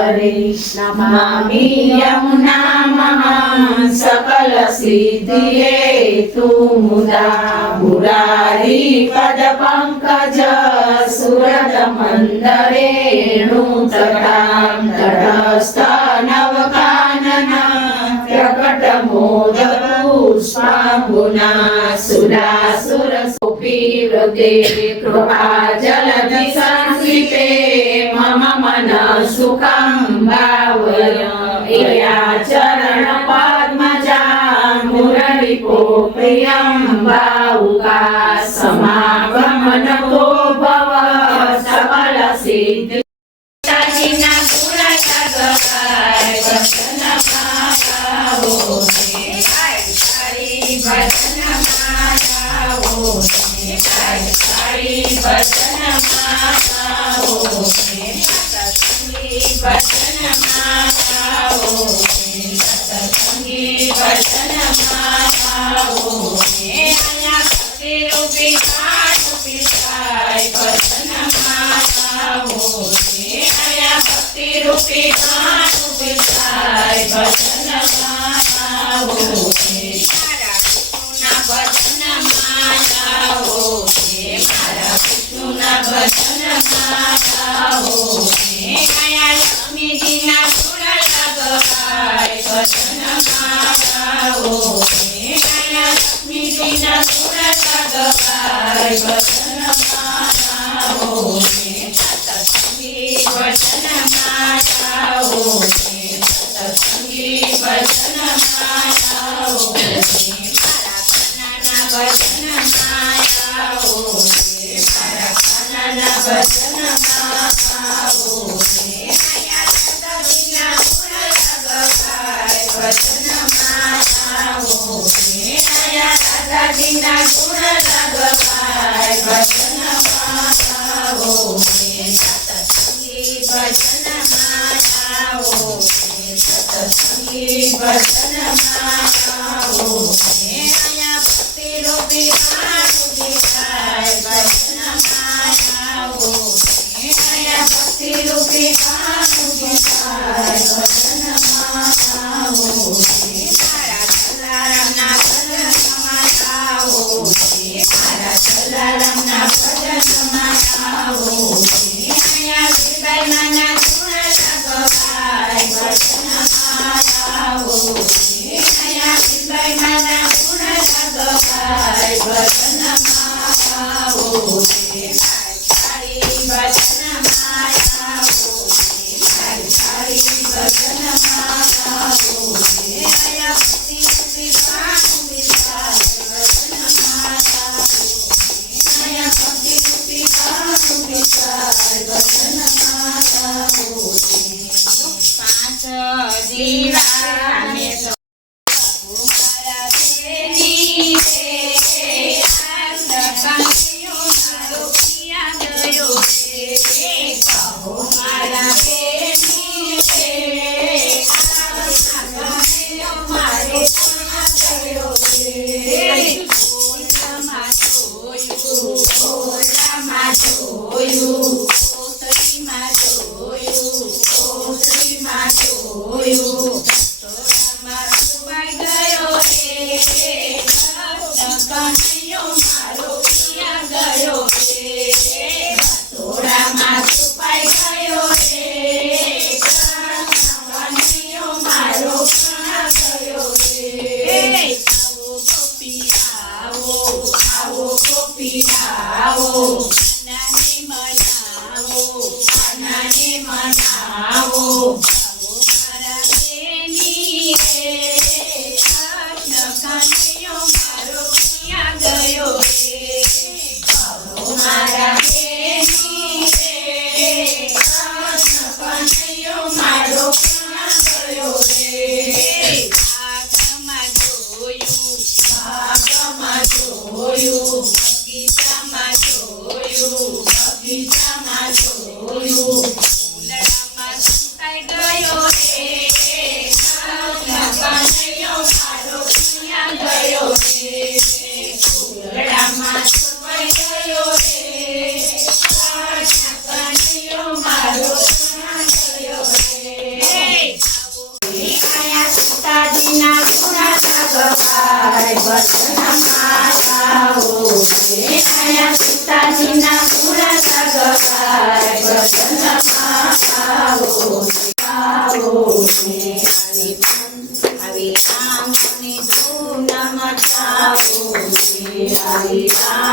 करे नमामि यमुनामहं सकल सिद्धिये तु मुदा मुरारी पद पंकज सुरद मंदरेणुतटां तटस्थ नवकानन प्रकट मोद पुष्पांबुना सुरासुर सोपीवृते कृपा जलधि संस्कृते मम मन सुखं भावय इया चरण पद्मजां मुरलिपो प्रियं भावुका समागमनतो भव सकल सिद्धि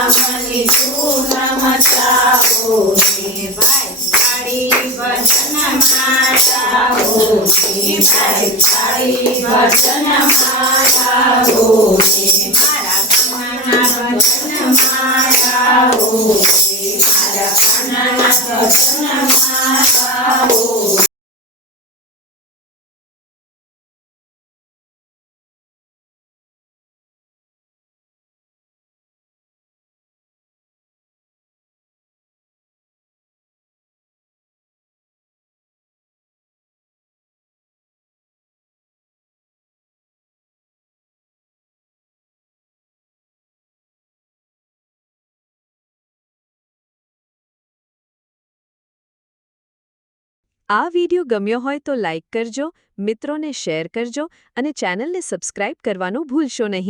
નામની ધૂન મચાવો રે ભાઈ ભજન મારાઓ ભાઈ ભજન મારાઓ મારા ગામના ભજન મારાઓ મારા કાનાના ભજન મારાઓ આ વિડિયો ગમ્યો હોય તો લાઇક કરજો, મિત્રોને શેર કરજો અને ચેનલને સબસ્ક્રાઇબ કરવાનું ભૂલશો નહીં.